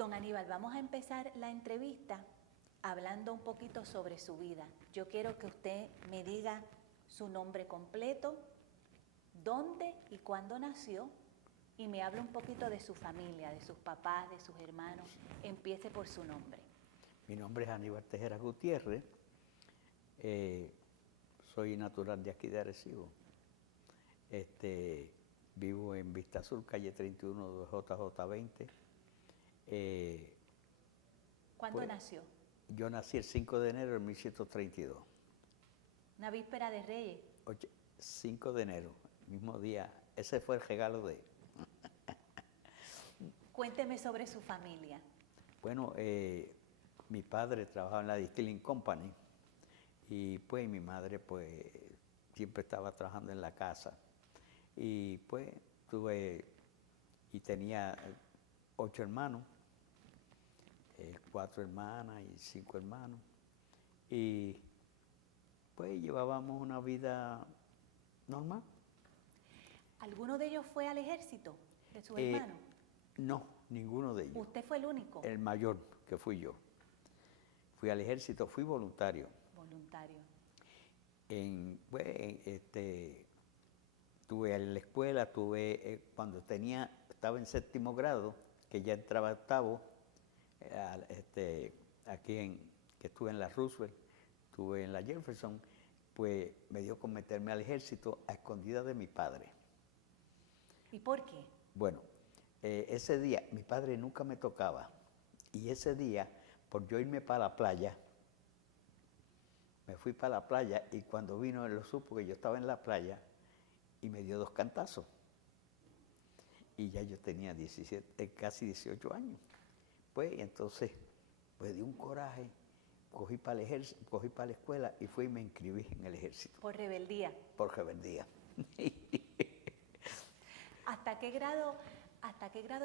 Don Aníbal, vamos a empezar la entrevista hablando un poquito sobre su vida. Yo quiero que usted me diga su nombre completo, dónde y cuándo nació, y me hable un poquito de su familia, de sus papás, de sus hermanos. Empiece por su nombre. Mi nombre es Aníbal Tejera Gutiérrez, soy natural de aquí de Arecibo. Vivo en Vista Sur, calle 31, JJ20. ¿Cuándo nació? Yo nací el 5 de enero de 1132. ¿Una víspera de Reyes? 5 de enero, mismo día. Ese fue el regalo de... Cuénteme sobre su familia. Bueno, mi padre trabajaba en la Distilling Company y pues mi madre pues siempre estaba trabajando en la casa. Y pues tenía 8 hermanos, 4 hermanas y 5 hermanos. Y pues llevábamos una vida normal. ¿Alguno de ellos fue al ejército, de sus hermanos? No, ninguno de ellos. ¿Usted fue el único? El mayor, que fui yo. Fui al ejército, fui voluntario. Voluntario. Estuve en la escuela, cuando estaba en 7º grado, que ya entraba a 8º, que estuve en la Roosevelt, estuve en la Jefferson, pues me dio con meterme al ejército a escondidas de mi padre. ¿Y por qué? Bueno, ese día mi padre nunca me tocaba, y ese día, por yo irme para la playa, me fui para la playa y cuando vino él lo supo que yo estaba en la playa y me dio 2 cantazos. Y ya yo tenía casi 18 años. Pues entonces, pues di un coraje, cogí para el ejército, cogí para la escuela y fui y me inscribí en el ejército. ¿Por rebeldía? Por rebeldía. ¿Hasta qué grado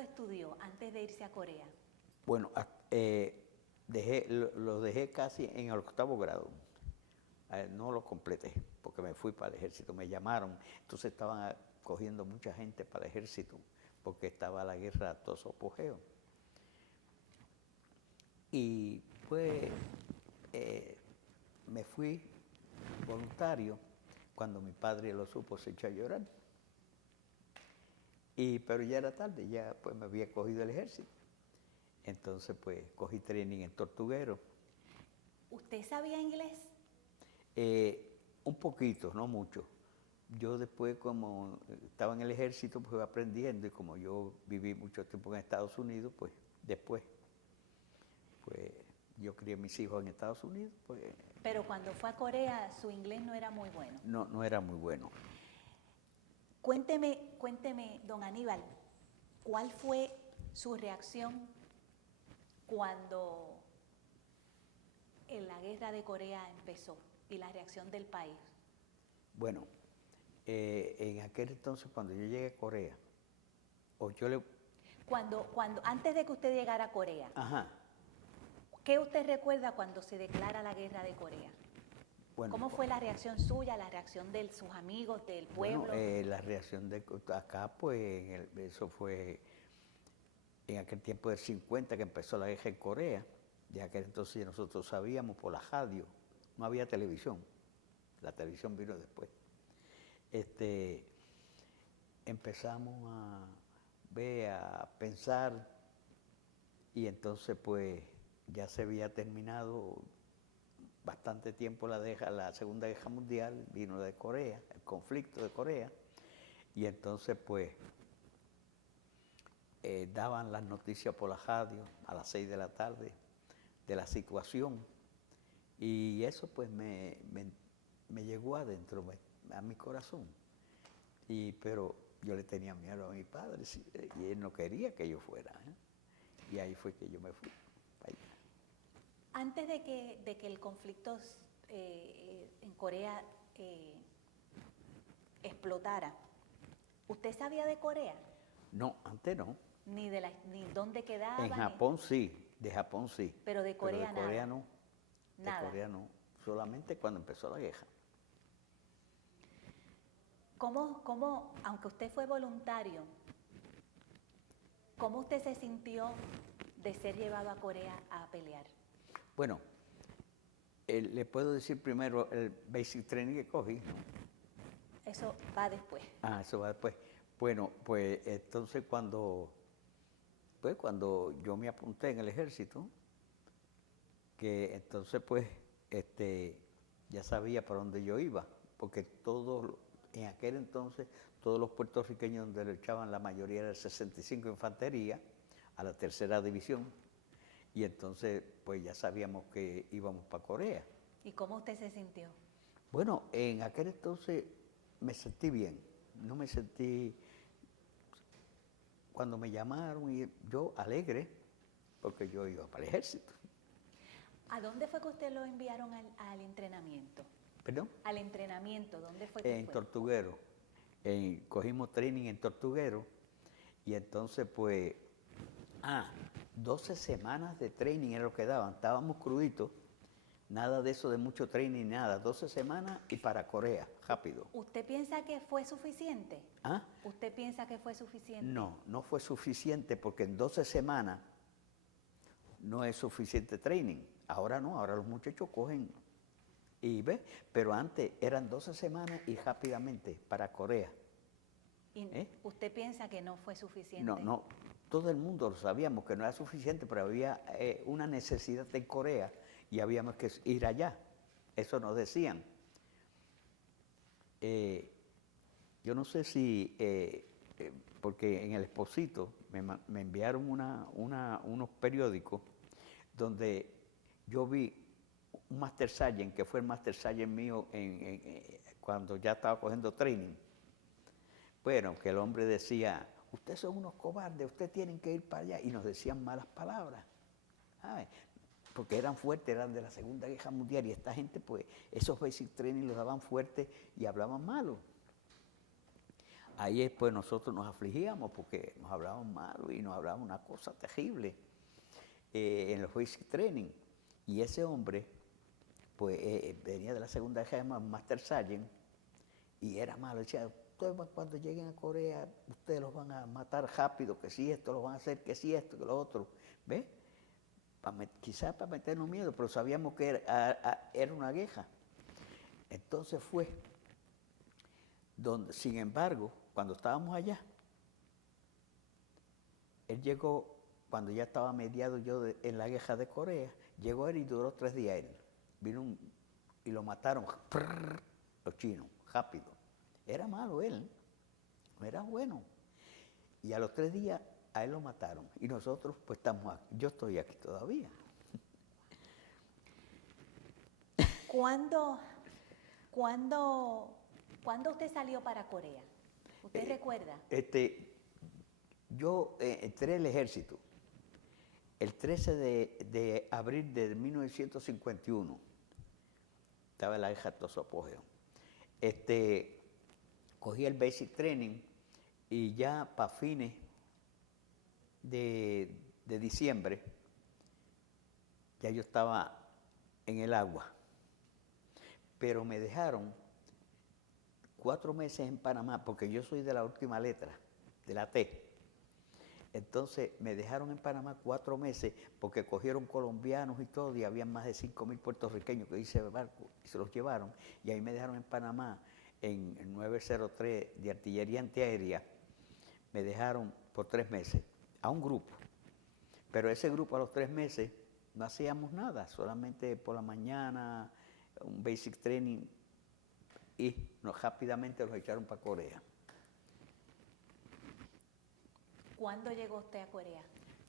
estudió antes de irse a Corea? Bueno, lo dejé casi en el 8º grado. No lo completé porque me fui para el ejército, me llamaron, entonces estaban cogiendo mucha gente para el ejército porque estaba la guerra a todo su apogeo. Y pues me fui voluntario, cuando mi padre lo supo se echó a llorar. Pero ya era tarde, ya pues me había cogido el ejército. Entonces pues cogí training en Tortuguero. ¿Usted sabía inglés? Un poquito, no mucho. Yo después, como estaba en el ejército, pues fui aprendiendo, y como yo viví mucho tiempo en Estados Unidos, pues después, pues yo crié mis hijos en Estados Unidos, pues... Pero cuando fue a Corea, su inglés no era muy bueno. No era muy bueno. Cuénteme, don Aníbal, ¿cuál fue su reacción cuando la guerra de Corea empezó y la reacción del país? Bueno, en aquel entonces, cuando yo llegué a Corea, Antes de que usted llegara a Corea, ajá. ¿Qué usted recuerda cuando se declara la guerra de Corea? Bueno, ¿cómo fue la reacción suya, la reacción de sus amigos, del pueblo? Bueno, la reacción de acá, pues, eso fue en aquel tiempo del 50 que empezó la guerra en Corea. De aquel entonces nosotros sabíamos por la radio, no había televisión, la televisión vino después. Empezamos a pensar, y entonces pues ya se había terminado bastante tiempo la Segunda Guerra Mundial, vino de Corea, el conflicto de Corea, y entonces pues daban las noticias por la radio a las 6 de la tarde de la situación, y eso pues me llegó adentro, a mi corazón, pero yo le tenía miedo a mi padre, y él no quería que yo fuera, y ahí fue que yo me fui para allá. Antes de que el conflicto en Corea explotara, ¿usted sabía de Corea? No, antes no. Ni dónde quedaba. En Japón sí, de Japón sí. Pero de Corea nada. De Corea nada. no. Nada. De Corea no. Solamente cuando empezó la guerra. Aunque usted fue voluntario, cómo usted se sintió de ser llevado a Corea a pelear? Bueno, le puedo decir primero el basic training que cogí, ¿no? Eso va después. Ah, eso va después. Bueno, pues entonces cuando yo me apunté en el ejército, que entonces pues ya sabía para dónde yo iba, porque en aquel entonces todos los puertorriqueños donde luchaban, la mayoría era el 65 Infantería, a la 3ª División, y entonces pues ya sabíamos que íbamos para Corea. ¿Y cómo usted se sintió? Bueno, en aquel entonces me sentí bien, no me sentí, cuando me llamaron, y yo alegre, porque yo iba para el ejército. ¿A dónde fue que usted lo enviaron al entrenamiento? ¿Perdón? Al entrenamiento, ¿dónde fue que En fue? Tortuguero. Cogimos training en Tortuguero, y entonces pues, 12 semanas de training era lo que daban. Estábamos cruditos, nada de eso de mucho training, nada. 12 semanas y para Corea, rápido. ¿Usted piensa que fue suficiente? ¿Ah? ¿Usted piensa que fue suficiente? No, no fue suficiente porque en 12 semanas no es suficiente training. Ahora no, ahora los muchachos cogen y ve, pero antes eran 12 semanas y rápidamente para Corea. ¿Y usted piensa que no fue suficiente? No, todo el mundo lo sabíamos que no era suficiente, pero había una necesidad en Corea y habíamos que ir allá. Eso nos decían. Yo no sé si, porque en el Exposito me enviaron unos periódicos donde yo vi un Master Sergeant, que fue el Master Sergeant mío cuando ya estaba cogiendo training. Bueno, que el hombre decía, ustedes son unos cobardes, ustedes tienen que ir para allá, y nos decían malas palabras, ¿sabes? Porque eran fuertes, eran de la Segunda Guerra Mundial, y esta gente, pues, esos basic training los daban fuertes y hablaban malo. Ahí pues nosotros nos afligíamos porque nos hablaban malo y nos hablaban una cosa terrible en los basic training. Y ese hombre, pues, venía de la Segunda Guerra, Master Sergeant, y era malo. Decía, ustedes cuando lleguen a Corea, ustedes los van a matar rápido, que si esto, los van a hacer, que si esto, que lo otro. ¿Ves? Quizás para meternos miedo, pero sabíamos que era una guerra. Entonces fue donde, sin embargo, cuando estábamos allá, él llegó, cuando ya estaba mediado yo en la guerra de Corea, llegó él y duró 3 días él. Vino y lo mataron, los chinos, rápido. Era malo él, no era bueno. Y a los 3 días a él lo mataron. Y nosotros pues estamos aquí. Yo estoy aquí todavía. ¿Cuándo usted salió para Corea? ¿Usted recuerda? Yo entré al ejército el 13 de abril de 1951. Estaba en la guerra de todo su apogeo. Cogí el basic training y ya para fines de diciembre ya yo estaba en el agua. Pero me dejaron 4 meses en Panamá, porque yo soy de la última letra, de la T. Entonces me dejaron en Panamá 4 meses porque cogieron colombianos y todo, y había más de 5.000 puertorriqueños que hice barco y se los llevaron. Y ahí me dejaron en Panamá, en el 903 de artillería antiaérea, me dejaron por 3 meses a un grupo. Pero ese grupo a los 3 meses no hacíamos nada, solamente por la mañana, un basic training, y rápidamente los echaron para Corea. ¿Cuándo llegó usted a Corea?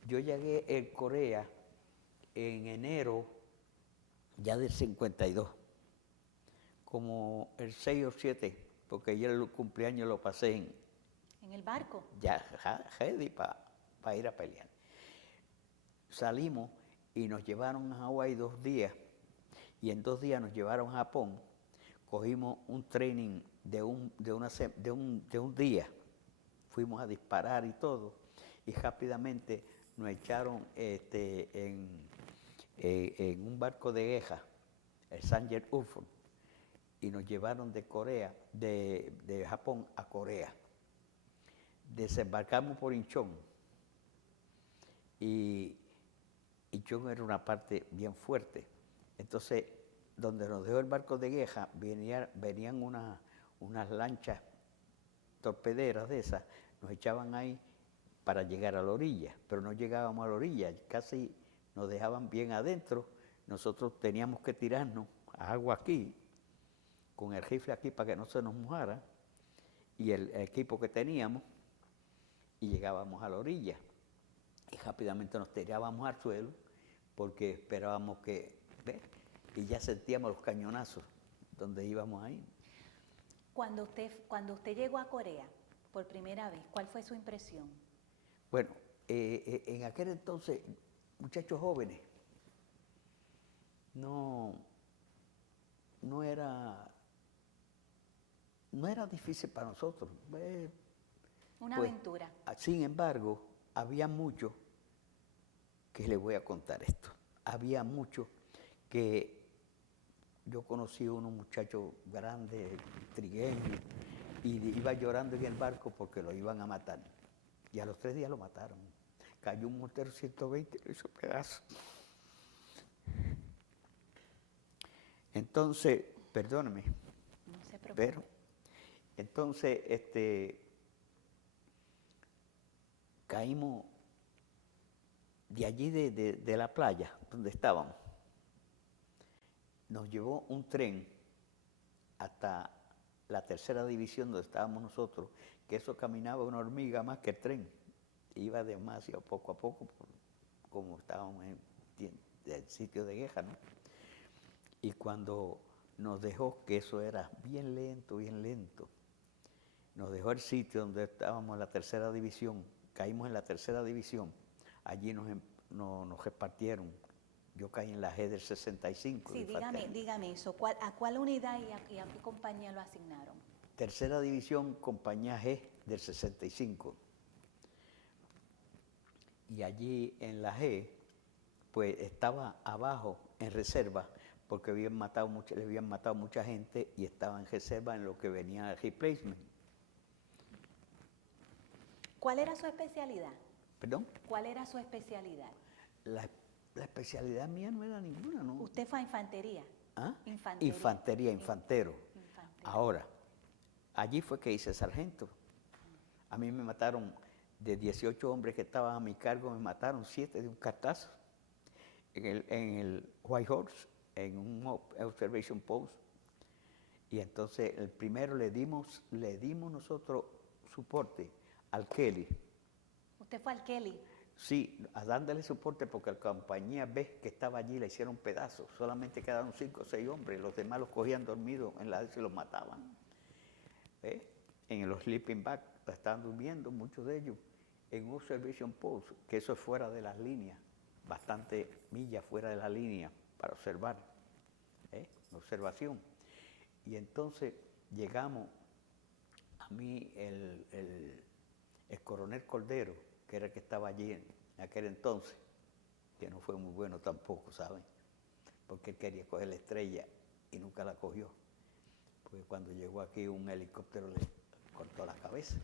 Yo llegué en Corea en enero ya del 52, como el 6 o 7, porque ya el cumpleaños lo pasé ¿En el barco? ya ready para ir a pelear. Salimos y nos llevaron a Hawái 2 días, y en 2 días nos llevaron a Japón. Cogimos un training de un día, fuimos a disparar y todo, y rápidamente nos echaron en un barco de guerra, el Sanger Ulford, y nos llevaron de Corea, de Japón a Corea. Desembarcamos por Incheon y Pichón era una parte bien fuerte. Entonces, donde nos dejó el barco de guerra, venían unas lanchas torpederas de esas, nos echaban ahí para llegar a la orilla, pero no llegábamos a la orilla, casi nos dejaban bien adentro. Nosotros teníamos que tirarnos a agua aquí, con el rifle aquí para que no se nos mojara, y el equipo que teníamos, y llegábamos a la orilla. Y rápidamente nos tirábamos al suelo, porque esperábamos que, ¿ves? Y ya sentíamos los cañonazos donde íbamos ahí. Cuando usted llegó a Corea por primera vez, ¿cuál fue su impresión? Bueno, en aquel entonces, muchachos jóvenes, no era difícil para nosotros. Una aventura. Sin embargo, había mucho que les voy a contar esto. Había mucho que yo conocí a unos muchachos grandes, trigueños, y iba llorando en el barco porque lo iban a matar. Y a los 3 días lo mataron. Cayó un mortero 120 y lo hizo pedazos. Entonces, perdóneme. No se preocupe. Pero, entonces, caímos de allí de la playa donde estábamos. Nos llevó un tren hasta la 3ª división donde estábamos nosotros, que eso caminaba una hormiga más que el tren. Iba demasiado poco a poco, como estábamos en el sitio de guerra, ¿no? Y cuando nos dejó, que eso era bien lento, nos dejó el sitio donde estábamos en la 3ª división, caímos en la 3ª división, allí nos repartieron. Yo caí en la G del 65. Sí, dígame eso. ¿A cuál unidad y a qué compañía lo asignaron? 3ª división, compañía G del 65. Y allí en la G, pues estaba abajo en reserva, porque le habían matado mucha gente y estaba en reserva en lo que venía el replacement. ¿Cuál era su especialidad? ¿Perdón? ¿Cuál era su especialidad? La especialidad mía no era ninguna, ¿no? ¿Usted fue a infantería? ¿Ah? Infantería. Infantero. Ahora, allí fue que hice sargento. A mí me mataron, de 18 hombres que estaban a mi cargo, me mataron 7 de un cartazo. En el White Horse, en un observation post. Y entonces el primero le dimos nosotros soporte al Kelly. ¿Usted fue al Kelly? Sí, a dándole soporte porque la compañía B que estaba allí la hicieron pedazos. Solamente quedaron 5 o 6 hombres. Los demás los cogían dormidos en la y los mataban. En los sleeping bags estaban durmiendo muchos de ellos. En un observation post, que eso es fuera de las líneas, bastante millas fuera de la línea para observar, observación. Y entonces llegamos, a mí el coronel Cordero, que era el que estaba allí en aquel entonces, que no fue muy bueno tampoco, ¿saben? Porque él quería coger la estrella y nunca la cogió. Porque cuando llegó aquí un helicóptero le cortó la cabeza.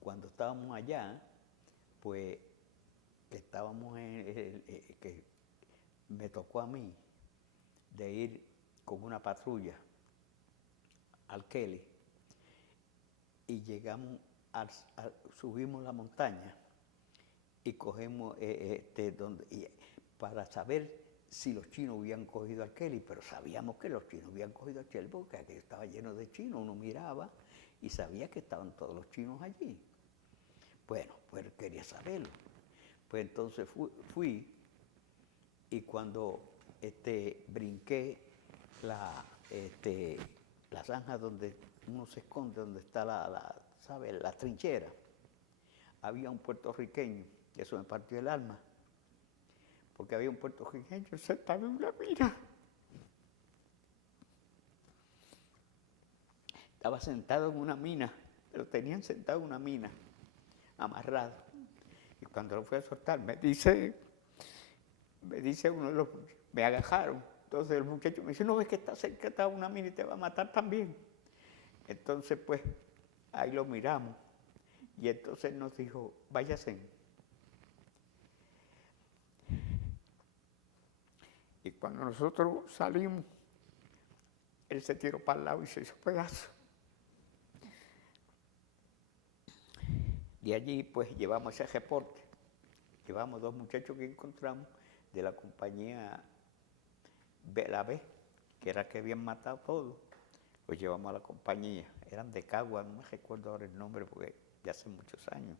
Cuando estábamos allá, pues que me tocó a mí de ir con una patrulla al Kelly y llegamos, subimos la montaña y cogemos para saber si los chinos habían cogido al Kelly, pero sabíamos que los chinos habían cogido al Kelly porque aquello estaba lleno de chinos, uno miraba y sabía que estaban todos los chinos allí. Bueno, pues quería saberlo. Pues entonces fui y cuando brinqué la zanja donde uno se esconde, donde está la trinchera, había un puertorriqueño, eso me partió el alma, porque había un puertorriqueño sentado en una mina. Estaba sentado en una mina, lo tenían sentado en una mina, amarrado. Y cuando lo fui a soltar, me dice uno de los, me agajaron. Entonces el muchacho me dice, ¿no ves que está cerca de una mina y te va a matar también? Entonces, pues, ahí lo miramos. Y entonces nos dijo, váyase. Cuando nosotros salimos, él se tiró para el lado y se hizo pedazo. De allí, pues, llevamos ese reporte. Llevamos 2 muchachos que encontramos de la compañía la B, que era que habían matado todos. Pues llevamos a la compañía. Eran de Cagua, no me recuerdo ahora el nombre porque ya hace muchos años.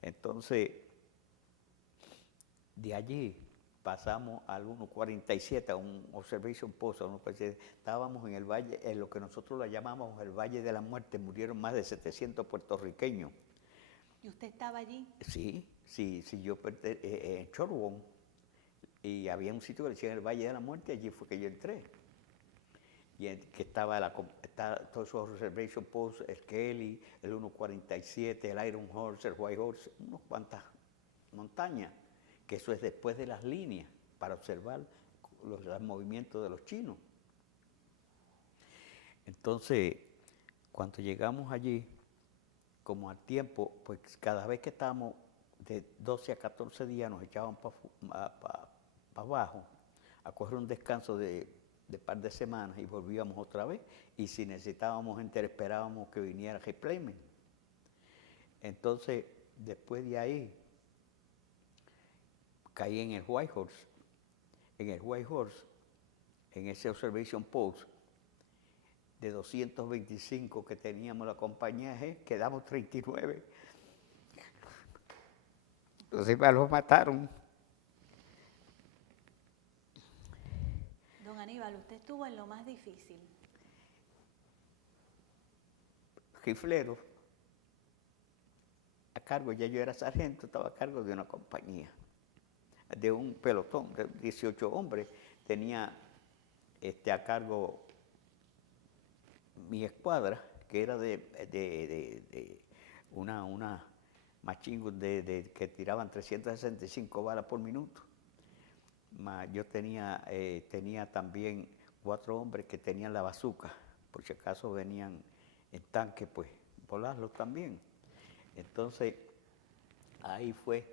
Entonces, de allí pasamos al 147, a un observation post. Estábamos en el valle, en lo que nosotros lo llamamos el Valle de la Muerte. Murieron más de 700 puertorriqueños. ¿Y usted estaba allí? Sí, yo en Chorwon, y había un sitio que le decían el Valle de la Muerte, allí fue que yo entré. Y que estaba todos esos observation posts, el Kelly, el 147, el Iron Horse, el White Horse, unas cuantas montañas, que eso es después de las líneas, para observar los movimientos de los chinos. Entonces, cuando llegamos allí, como al tiempo, pues cada vez que estábamos de 12 a 14 días nos echaban para abajo a coger un descanso de par de semanas y volvíamos otra vez. Y si necesitábamos gente, esperábamos que viniera replacement. Entonces, después de ahí, caí en el White Horse. En el White Horse, en ese observation post, de 225 que teníamos la compañía G, quedamos 39. Los demás los mataron. Don Aníbal, usted estuvo en lo más difícil. Riflero, a cargo, ya yo era sargento, estaba a cargo de una compañía, de un pelotón de 18 hombres. Tenía a cargo mi escuadra, que era de una machine gun que tiraban 365 balas por minuto. Yo tenía también 4 hombres que tenían la bazooka, por si acaso venían en tanque, pues volarlos también. Entonces, ahí fue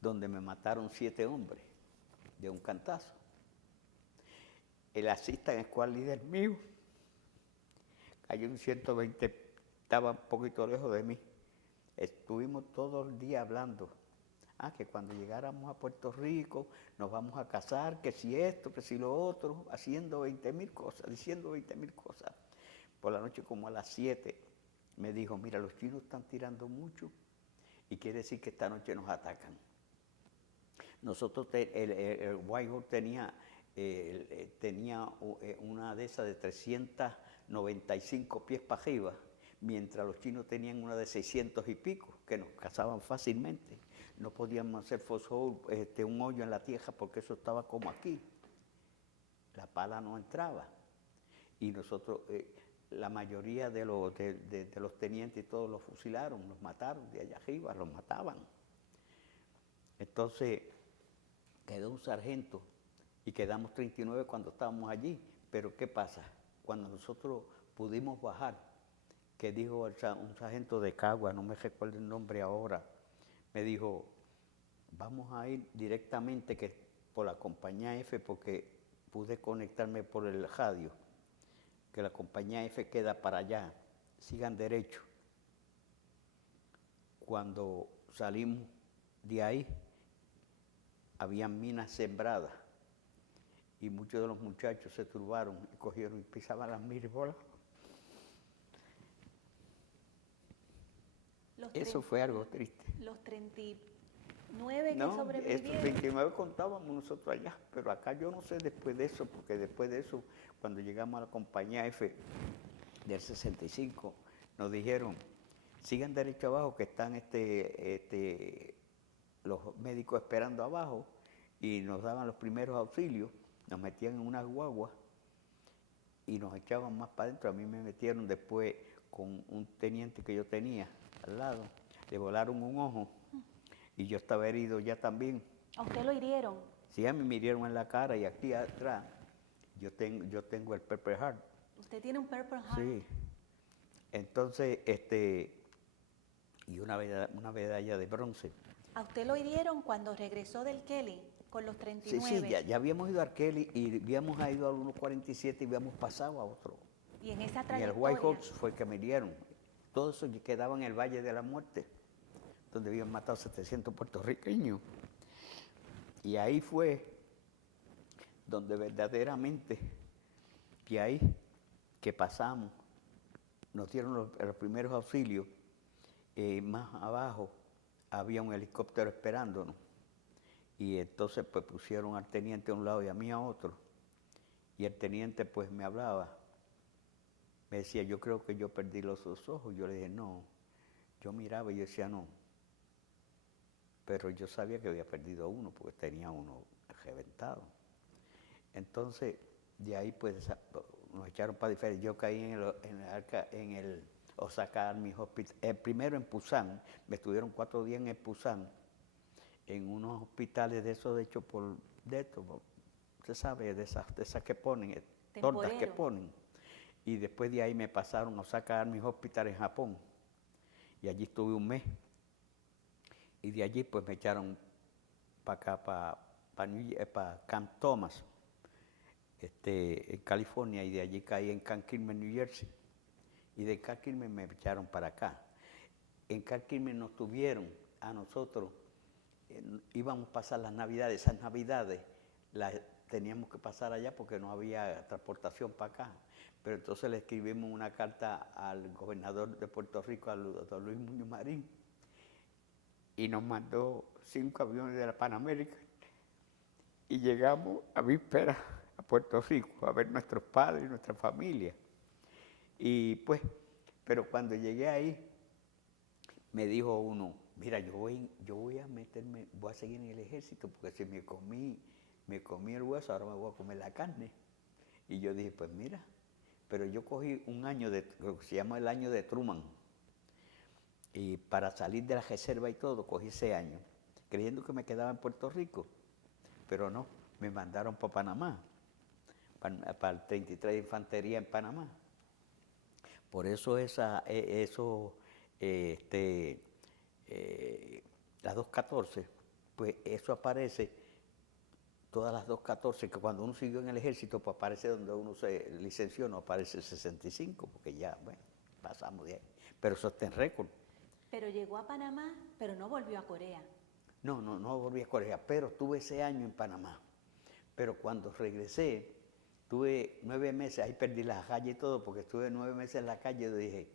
donde me mataron 7 hombres de un cantazo. El assistant squad líder mío cayó en 120, estaba un poquito lejos de mí. Estuvimos todo el día hablando. Que cuando llegáramos a Puerto Rico nos vamos a casar, que si esto, que si lo otro, haciendo 20,000 cosas, diciendo 20,000 cosas. Por la noche, como a las 7, me dijo: mira, los chinos están tirando mucho y quiere decir que esta noche nos atacan. Nosotros, el White Horse tenía una de esas de 395 pies para arriba, mientras los chinos tenían una de 600 y pico, que nos cazaban fácilmente. No podíamos hacer foxhole, un hoyo en la tierra, porque eso estaba como aquí. La pala no entraba. Y nosotros, la mayoría de los tenientes y todos los fusilaron, los mataron de allá arriba, los mataban. Entonces, quedó un sargento y quedamos 39 cuando estábamos allí. Pero ¿qué pasa? Cuando nosotros pudimos bajar, que dijo un sargento de Cagua, no me recuerdo el nombre ahora, me dijo: vamos a ir directamente por la compañía F, porque pude conectarme por el radio, que la compañía F queda para allá, sigan derecho. Cuando salimos de ahí, habían minas sembradas y muchos de los muchachos se turbaron y cogieron y pisaban las minas y volaban. Eso fue algo triste. Los 39 que No, sobrevivieron. estos 29 contábamos nosotros allá, pero acá yo no sé después de eso, porque después de eso, cuando llegamos a la compañía F del 65, nos dijeron: sigan derecho abajo, que están los médicos esperando abajo, y nos daban los primeros auxilios, nos metían en unas guaguas y nos echaban más para adentro. A mí me metieron después con un teniente que yo tenía al lado, le volaron un ojo y yo estaba herido ya también. ¿A usted lo hirieron? Sí, a mí me hirieron en la cara, y aquí atrás yo tengo el Purple Heart. ¿Usted tiene un Purple Heart? Sí. Entonces, y una medalla de bronce. ¿A usted lo hirieron cuando regresó del Kelly? con los Sí, 39. sí, ya habíamos ido a Arkeli y habíamos ido al 147 y habíamos pasado a otro. Y en esa Y el White trayectoria, Hawks fue el que me hirieron. Todo eso quedaba en el Valle de la Muerte, donde habían matado 700 puertorriqueños. Y ahí fue donde verdaderamente, de ahí que pasamos, nos dieron los primeros auxilios. Más abajo había un helicóptero esperándonos. Y entonces pues pusieron al teniente a un lado y a mí a otro. Y el teniente pues me hablaba. Me decía, yo creo que yo perdí los dos ojos. Yo le dije, no. Yo miraba y yo decía, no. Pero yo sabía que había perdido uno porque tenía uno reventado. Entonces, de ahí pues nos echaron para diferentes. Yo caí en el Osaka Army Hospital. Primero en Pusan. Me estuvieron 4 días en Pusan, en unos hospitales de esos de hecho usted sabe, de esas que ponen, tortas que Temporero. ponen. Y después de ahí me pasaron a Osaka Army Hospital en Japón. Y allí estuve un mes. Y de allí pues me echaron para acá, para Camp Thomas, en California, y de allí caí en Camp Kilmer, New Jersey. Y de Camp Kilmer me echaron para acá. En Camp Kilmer nos tuvieron a nosotros, íbamos a pasar las navidades, esas navidades las teníamos que pasar allá porque no había transportación para acá. Pero entonces le escribimos una carta al gobernador de Puerto Rico, a don Luis Muñoz Marín, y nos mandó 5 aviones de la Pan American. Y llegamos a vísperas a Puerto Rico a ver nuestros padres y nuestra familia. Y pues, pero cuando llegué ahí, me dijo uno, mira, yo voy a meterme, voy a seguir en el ejército, porque si me comí el hueso, ahora me voy a comer la carne. Y yo dije, pues mira, pero yo cogí un año lo que se llama el año de Truman. Y para salir de la reserva y todo, cogí ese año, creyendo que me quedaba en Puerto Rico. Pero no, me mandaron para Panamá, para el 33 de Infantería en Panamá. Por eso la 214, pues eso aparece, todas las 214, que cuando uno siguió en el ejército, pues aparece donde uno se licenció, no aparece 65, porque ya, bueno, pasamos de ahí. Pero eso está en récord. pero llegó a Panamá, pero no volvió a Corea. No volví a Corea, pero estuve ese año en Panamá. Pero cuando regresé, tuve 9 meses, ahí perdí las calles y todo, porque estuve 9 meses en la calle y dije,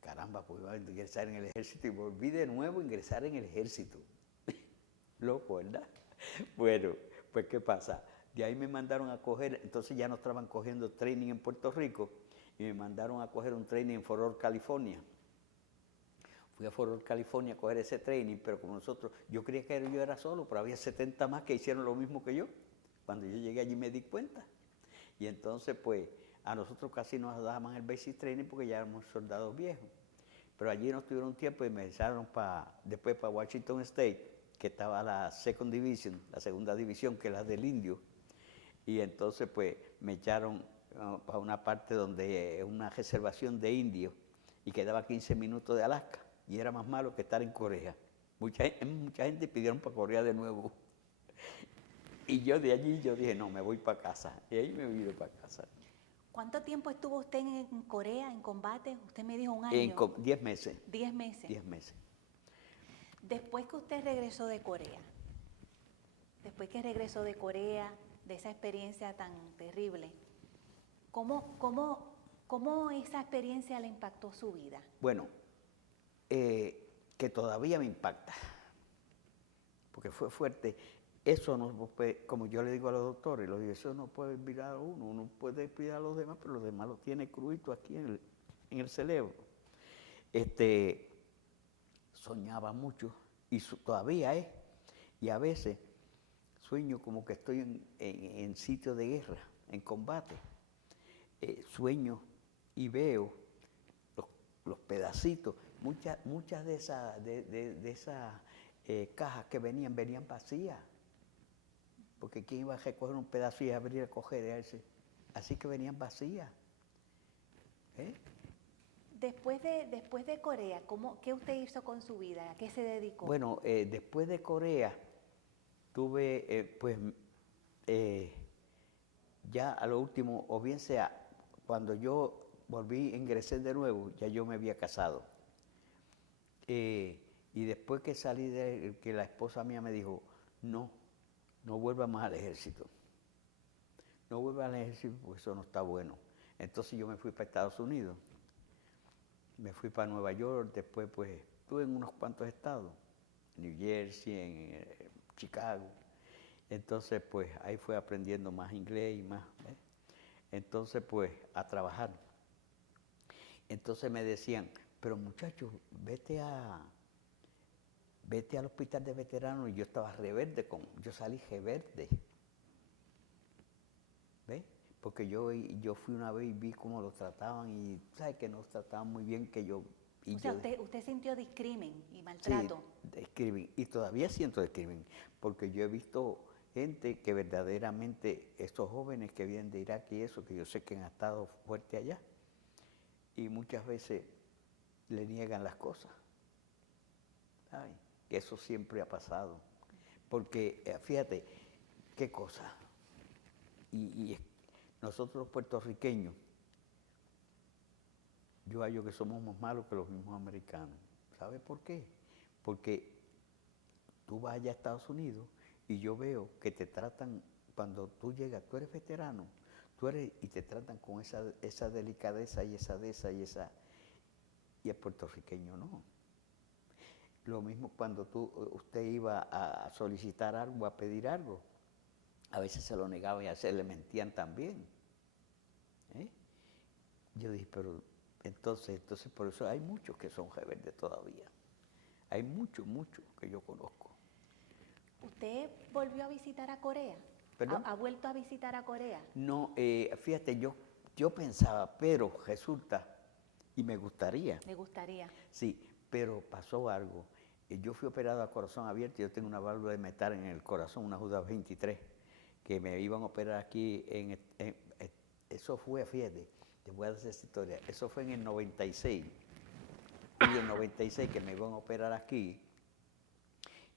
caramba, pues iba a ingresar en el ejército, y volví de nuevo a ingresar en el ejército. Loco, ¿verdad? Bueno, pues ¿qué pasa? De ahí me mandaron a coger, entonces ya no estaban cogiendo training en Puerto Rico, y me mandaron a coger un training en Fort Worth, California. Fui a Fort Worth, California a coger ese training, pero como yo creía que yo era solo, pero había 70 más que hicieron lo mismo que yo. Cuando yo llegué allí me di cuenta. Y entonces, pues, a nosotros casi nos daban el basic training porque ya éramos soldados viejos. Pero allí nos tuvieron un tiempo y me echaron después para Washington State, que estaba la Second Division, la segunda división, que es la del Indio. Y entonces, pues, me echaron para una parte donde es una reservación de indios y quedaba 15 minutos de Alaska. Y era más malo que estar en Corea. Mucha gente pidieron para Corea de nuevo. Y yo de allí, yo dije, no, me voy para casa. Y ahí me vine para casa. ¿Cuánto tiempo estuvo usted en Corea en combate? Usted me dijo un año. 10 meses. 10 meses. 10 meses. Después que usted regresó de Corea, de esa experiencia tan terrible, ¿cómo esa experiencia le impactó su vida? Bueno, que todavía me impacta, porque fue fuerte. Eso no puede, como yo le digo a los doctores, eso no puede mirar a uno puede cuidar a los demás, pero los demás lo tiene crudito aquí en el cerebro. Soñaba mucho, y todavía es, y a veces sueño como que estoy en sitio de guerra, en combate. Sueño y veo los pedacitos, muchas de esas cajas que venían vacías, porque quién iba a recoger un pedazo y abrir a coger así que venían vacías. Después de Corea, ¿qué usted hizo con su vida? ¿A qué se dedicó? Bueno, después de Corea, tuve, pues, ya a lo último, o bien sea, cuando yo ingresé de nuevo, ya yo me había casado. Y después que salí que la esposa mía me dijo, no vuelvas más al ejército. No vuelvas al ejército porque eso no está bueno. Entonces yo me fui para Estados Unidos. Me fui para Nueva York, después pues estuve en unos cuantos estados, New Jersey, en Chicago. Entonces pues ahí fui aprendiendo más inglés y más. Entonces pues a trabajar. Entonces me decían, pero muchachos, vete al hospital de veteranos, y yo estaba reverde, yo salí reverde. ¿Ves? Porque yo fui una vez y vi cómo lo trataban y sabes que nos trataban muy bien que yo. O sea, usted sintió discrimen y maltrato. Sí, discrimen, y todavía siento discrimen, porque yo he visto gente que verdaderamente, estos jóvenes que vienen de Irak y eso, que yo sé que han estado fuerte allá, y muchas veces le niegan las cosas. ¿Sabes? Que eso siempre ha pasado. Porque, fíjate, qué cosa. Y nosotros los puertorriqueños, yo hallo que somos más malos que los mismos americanos. ¿Sabes por qué? Porque tú vas allá a Estados Unidos y yo veo que te tratan, cuando tú llegas, tú eres veterano, y te tratan con esa delicadeza y y el puertorriqueño no. Lo mismo cuando usted iba a solicitar algo, a pedir algo, a veces se lo negaban y a veces le mentían también. Yo dije, pero entonces por eso hay muchos que son rebeldes todavía. Hay muchos que yo conozco. ¿Usted volvió a visitar a Corea? ¿Perdón? ¿Ha vuelto a visitar a Corea? No, fíjate, yo pensaba, pero resulta, y me gustaría. Me gustaría. Sí, pero pasó algo. Yo fui operado a corazón abierto, yo tengo una válvula de metal en el corazón, una Judas 23, que me iban a operar aquí eso fue, fíjate, te voy a decir esta historia, eso fue en el 96, y el 96 que me iban a operar aquí,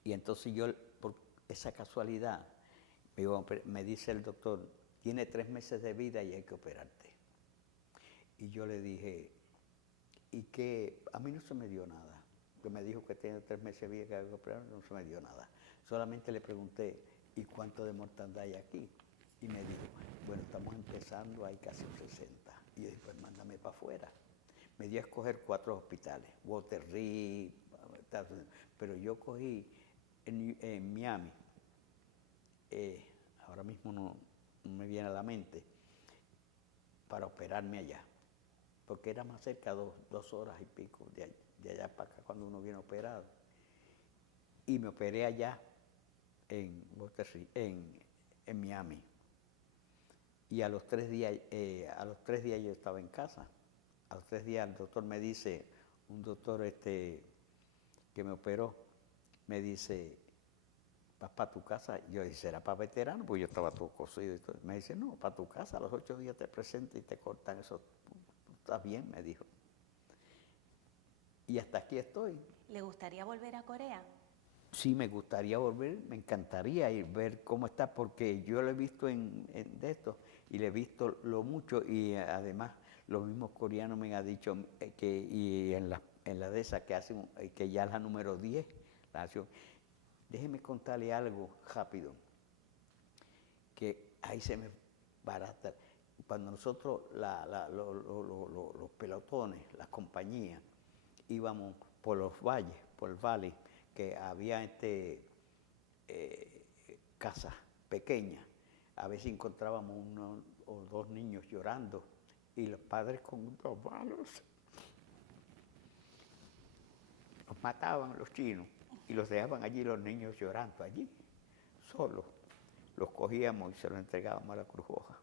y entonces yo, por esa casualidad, me dice el doctor, tiene 3 meses de vida y hay que operarte. Y yo le dije, y que a mí no se me dio nada, que me dijo que tiene 3 meses de vida que hay que operarme, no se me dio nada. Solamente le pregunté, ¿y cuánto de mortandad hay aquí? Y me dijo, bueno, estamos empezando, hay casi 60. Y yo dije, pues mándame para afuera. Me dio a escoger 4 hospitales, Walter Reed, pero yo cogí en Miami, ahora mismo no me viene a la mente, para operarme allá, porque era más cerca, 2 horas y pico de allá para acá cuando uno viene operado. Y me operé allá en Walter Reed, en Miami. Y a los 3 días, yo estaba en casa. A los 3 días el doctor me dice, un doctor que me operó, me dice, ¿vas para tu casa? Yo dije, ¿será para veterano? Pues yo estaba todo cosido y todo. Me dice, no, para tu casa, a los 8 días te presentas y te cortan eso. ¿Estás bien? Me dijo. Y hasta aquí estoy. ¿Le gustaría volver a Corea? Sí, me gustaría volver, me encantaría ir ver cómo está, porque yo lo he visto de esto, y le he visto lo mucho, y además los mismos coreanos me han dicho y en la de esa que hacen, que ya es la número 10, la nación. Déjeme contarle algo rápido, que ahí se me barata. Cuando nosotros, los pelotones, las compañías, íbamos por los valles, por el valle, que había casas pequeñas, a veces encontrábamos 1 o 2 niños llorando y los padres con 2 balas. Los mataban los chinos y los dejaban allí, los niños llorando allí, solos. Los cogíamos y se los entregábamos a la Cruz Roja.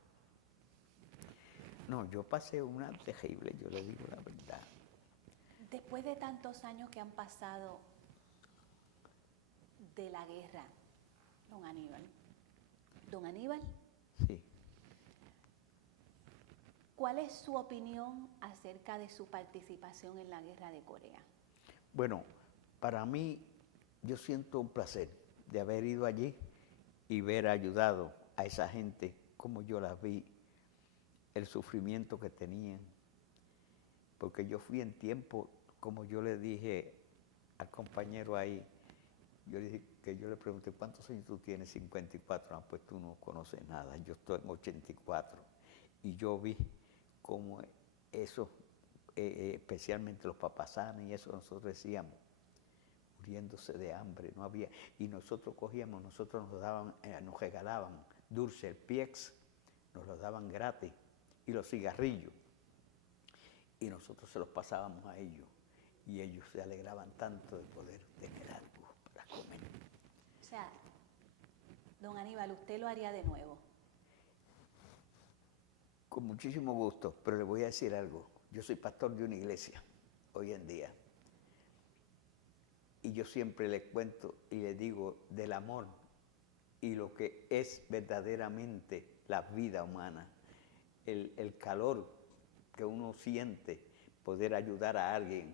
No, yo pasé una terrible, yo le digo la verdad. Después de tantos años que han pasado de la guerra, don Aníbal. Don Aníbal. Sí. ¿Cuál es su opinión acerca de su participación en la guerra de Corea? Bueno, para mí, yo siento un placer de haber ido allí y ver ayudado a esa gente como yo las vi, el sufrimiento que tenían. Porque yo fui en tiempo, como yo le dije al compañero ahí, yo le dije que yo le pregunté, ¿cuántos años tú tienes? 54. Ah, pues tú no conoces nada, yo estoy en 84. Y yo vi cómo eso, especialmente los papasanes y eso nosotros decíamos, muriéndose de hambre, no había. Y nosotros cogíamos, nosotros nos daban, nos regalaban dulce, el Piex, nos los daban gratis, y los cigarrillos. Y nosotros se los pasábamos a ellos. Y ellos se alegraban tanto de poder tener algo para comer. O sea, don Aníbal, ¿usted lo haría de nuevo? Con muchísimo gusto, pero le voy a decir algo. Yo soy pastor de una iglesia hoy en día. Y yo siempre le cuento y le digo del amor y lo que es verdaderamente la vida humana. El calor que uno siente, poder ayudar a alguien.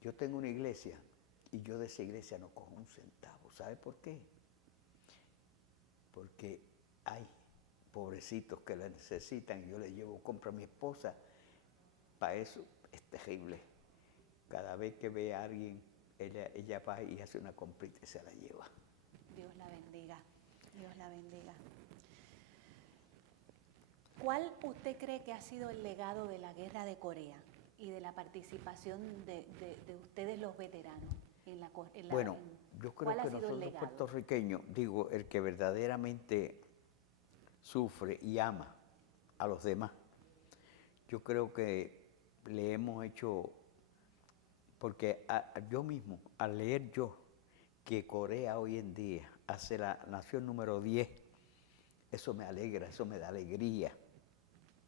Yo tengo una iglesia y yo de esa iglesia no cojo un centavo. ¿Sabe por qué? Porque hay pobrecitos que la necesitan y yo les llevo compra a mi esposa. Para eso es terrible. Cada vez que ve a alguien, ella va y hace una comprita y se la lleva. Dios la bendiga, Dios la bendiga. ¿Cuál usted cree que ha sido el legado de la guerra de Corea y de la participación de ustedes los veteranos en la Bueno, yo creo ¿cuál ha que sido el nosotros legado? puertorriqueños, digo, el que verdaderamente sufre y ama a los demás, yo creo que le hemos hecho, porque yo mismo, al leer yo que Corea hoy en día hace la nación número 10, eso me alegra, eso me da alegría,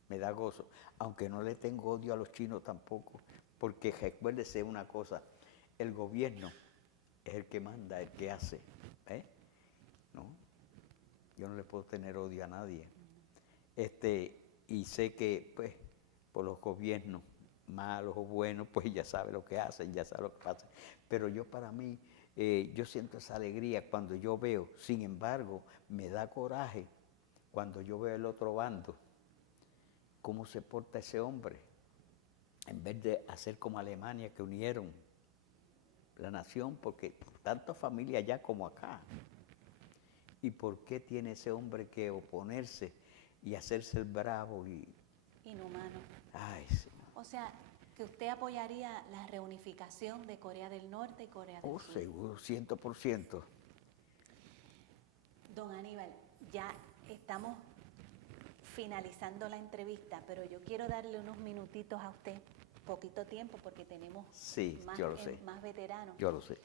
me da gozo, aunque no le tengo odio a los chinos tampoco, porque recuérdese una cosa, el gobierno es el que manda, el que hace, ¿no? Yo no le puedo tener odio a nadie. Y sé que, pues, por los gobiernos, malos o buenos, pues ya sabe lo que hacen, ya sabe lo que pasa. Pero yo para mí, yo siento esa alegría cuando yo veo, sin embargo, me da coraje cuando yo veo el otro bando, cómo se porta ese hombre, en vez de hacer como Alemania, que unieron la nación, porque tanto familia allá como acá. ¿Y por qué tiene ese hombre que oponerse y hacerse el bravo y Inhumano. ay, Señor? O sea, que usted apoyaría la reunificación de Corea del Norte y Corea del Oh, Sur. seguro, 100%. Don Aníbal, ya estamos finalizando la entrevista, pero yo quiero darle unos minutitos a usted, poquito tiempo, porque tenemos Sí, yo lo sé. más veteranos. Yo lo sé.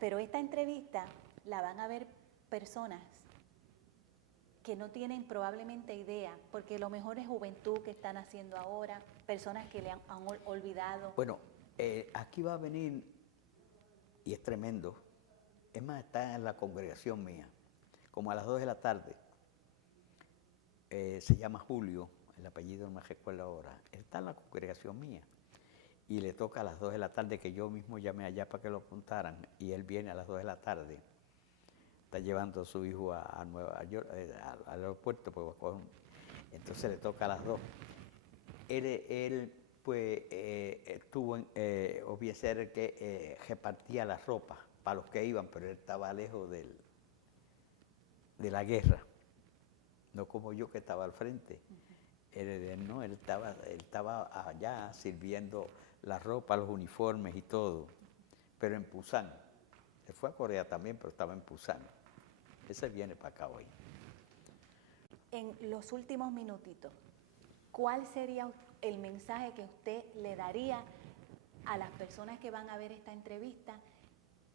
Pero esta entrevista la van a ver personas que no tienen probablemente idea, porque lo mejor es juventud que están haciendo ahora, personas que le han olvidado. Bueno, aquí va a venir, y es tremendo, es más, está en la congregación mía, como a las 2 de la tarde, se llama Julio, el apellido no me recuerdo ahora, él está en la congregación mía, y le toca a las 2 de la tarde, que yo mismo llamé allá para que lo apuntaran, y él viene a las 2 de la tarde, está llevando a su hijo a Nueva York, al aeropuerto, pues, entonces le toca a las 2. Él pues, estuvo hubiese el que repartía la ropa para los que iban, pero él estaba lejos de la guerra, no como yo que estaba al frente. Él estaba allá sirviendo la ropa, los uniformes y todo, pero en Pusan. Él fue a Corea también, pero estaba en Pusan. Ese viene para acá hoy. En los últimos minutitos, ¿cuál sería el mensaje que usted le daría a las personas que van a ver esta entrevista,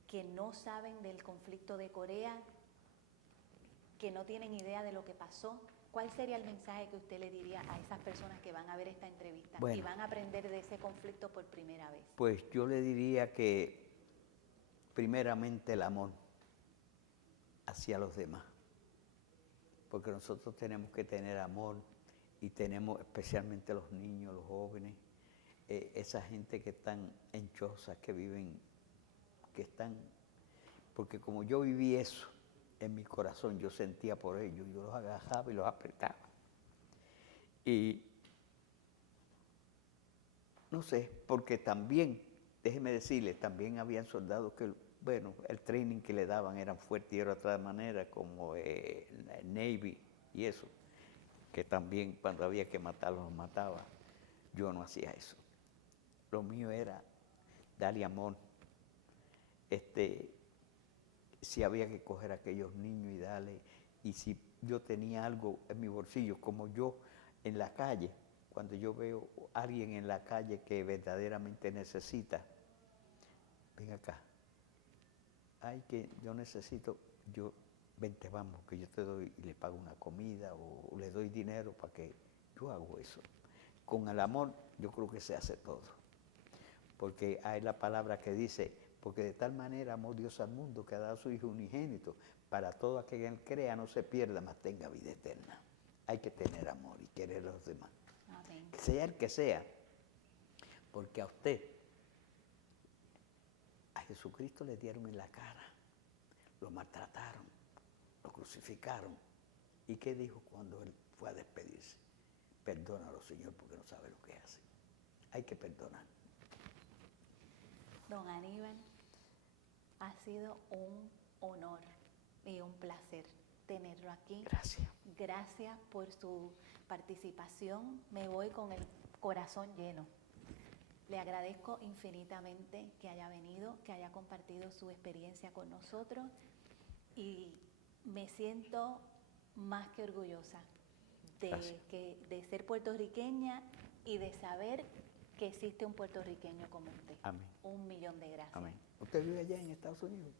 que no saben del conflicto de Corea, que no tienen idea de lo que pasó? ¿Cuál sería el mensaje que usted le diría a esas personas que van a ver esta entrevista y van a aprender de ese conflicto por primera vez? Pues yo le diría que primeramente el amor hacia los demás, porque nosotros tenemos que tener amor y tenemos especialmente los niños, los jóvenes, esa gente que están en chozas, que viven, que están porque como yo viví eso en mi corazón, yo sentía por ellos, yo los agarraba y los apretaba. Y no sé, porque también, déjeme decirle, también habían soldados que, bueno, el training que le daban eran fuerte y era de otra manera, como el Navy y eso, que también cuando había que matarlos, los mataba. Yo no hacía eso. Lo mío era darle amor. Si había que coger a aquellos niños y darle, y si yo tenía algo en mi bolsillo, como yo en la calle, cuando yo veo a alguien en la calle que verdaderamente necesita, ven acá, ay, que yo necesito, vente, vamos, que yo te doy y le pago una comida o le doy dinero para que yo hago eso. Con el amor yo creo que se hace todo, porque hay la palabra que dice, porque de tal manera amó Dios al mundo que ha dado a su Hijo unigénito, para todo aquel que él crea no se pierda, mas tenga vida eterna. Hay que tener amor y querer a los demás. Amén. Sea el que sea, porque a usted, a Jesucristo le dieron en la cara, lo maltrataron, lo crucificaron. ¿Y qué dijo cuando él fue a despedirse? Perdónalo, Señor, porque no sabe lo que hace. Hay que perdonar. Don Aníbal, ha sido un honor y un placer tenerlo aquí. Gracias. Gracias por su participación. Me voy con el corazón lleno. Le agradezco infinitamente que haya venido, que haya compartido su experiencia con nosotros y me siento más que orgullosa de ser puertorriqueña y de saber que existe un puertorriqueño como usted. Amén. 1.000.000 de gracias. Amén. ¿Usted vive allá en Estados Unidos?